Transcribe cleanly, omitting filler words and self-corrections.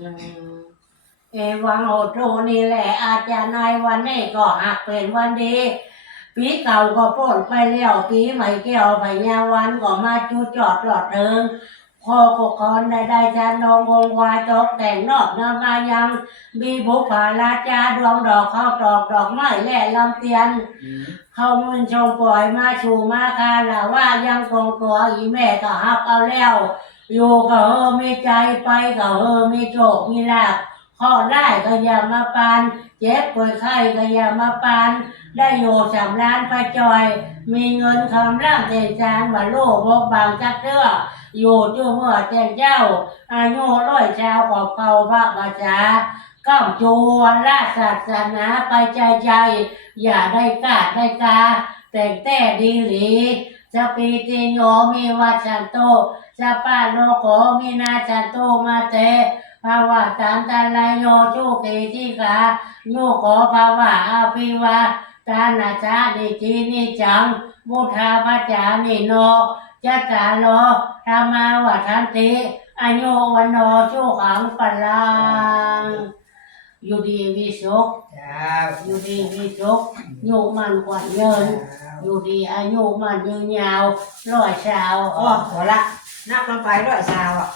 อืมเอวังโอโตนี่แหละอาจารย์นายวันนี้ก็หักเป็นวันดีปีเก่าก็พ้นไปแล้วปีใหม่แก้วไปยาวันก็มาจูจอดหลอดเทิงพ่อปกครองได้ชานองวงวายตกแต่งนอกนามายังมีบุพาราชาดวงดอกข้าวตอกดอกไม้และลำเตียนเข้ามือชงปล่อยมาชูมาคาละว่ายังคงตัวอีแม่ก็หักเอาแล้วอยู่ก็มีใจไปก็มีโชคมีลาภข้อได้ก็อย่ามาปานเจ็บป่วยไข้ก็อย่ามาปานได้อยู่สำล้านไปจอยมีเงินคำร่างเจจางว่าโลกบกบางจักเด้ออยู่จู่เมื่อแจ้งเจ้าอายุร้อยชาวของเก่าพระบาจาก้ามจูวันราชศาสนาไปใจอย่าได้กาดได้กาแต่งแต่ดีหลีจะปีติโยมีวัชันโตจะปาโลโกมีนาจันโตมาเตภาวะตันตันไลโยจุกิจิกาโยโกภาวะอาภิวาตานาจานิจีนิจังมุทาปัจจานิโนจัตตาโลธรรมาวัฏันติอายุวันโนสุขังปลังอยู่ดีมีสุขอยู่ดีมีสุขอยู่มันกว่าเยินอยู่ดีอายุมันยืนยาวร้อยชาวพอละนักลงไป100 ชาวอ่ะ